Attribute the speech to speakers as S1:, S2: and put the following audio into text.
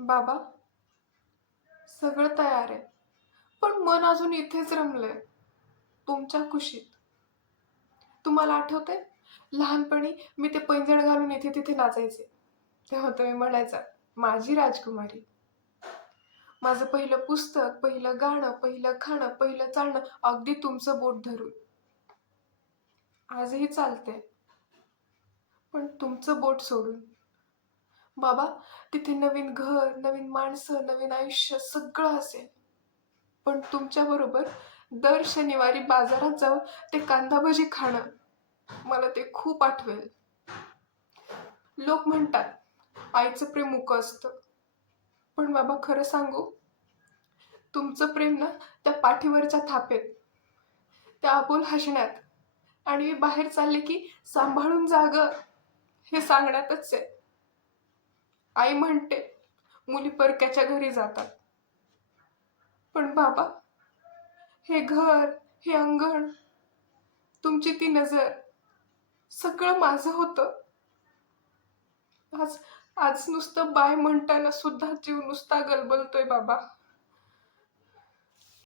S1: बाबा सगळं तयार आहे. पण मन अजून इथेच रमलंय. तुमच्या कुशीत. तुम्हाला आठवते लहानपणी मी ते पैंजण घालून इथे तिथे नाचायचे. तेव्हा तुम्ही म्हणायचा माझी राजकुमारी. माझं पहिलं पुस्तक पहिलं गाणं पहिलं खाणं पहिलं चालणं अगदी तुमचं बोट धरून. आजही चालते पण तुमचं बोट सोडून बाबा तिथे नवीन घर नवीन माणसं नवीन आयुष्य सगळं असेल. पण तुमच्या बरोबर दर शनिवारी बाजारात जाऊन ते कांदा भजी खाणं मला ते खूप आठवेल. लोक म्हणतात आईचं प्रेम मुक असतं. पण बाबा खरं सांगू तुमचं प्रेम ना त्या पाठीवरच्या थापेत. त्या अबोल हसण्यात. आणि बाहेर चालले की सांभाळून जाग हे सांगण्यातच आहे. आई म्हणते मुली परक्याच्या घरी जातात. पण बाबा हे घर हे अंगण तुमची ती नजर सगळं माझं होतं. आज आज नुसतं बाय म्हणताना सुद्धा जीव नुसता गलबलतोय बाबा.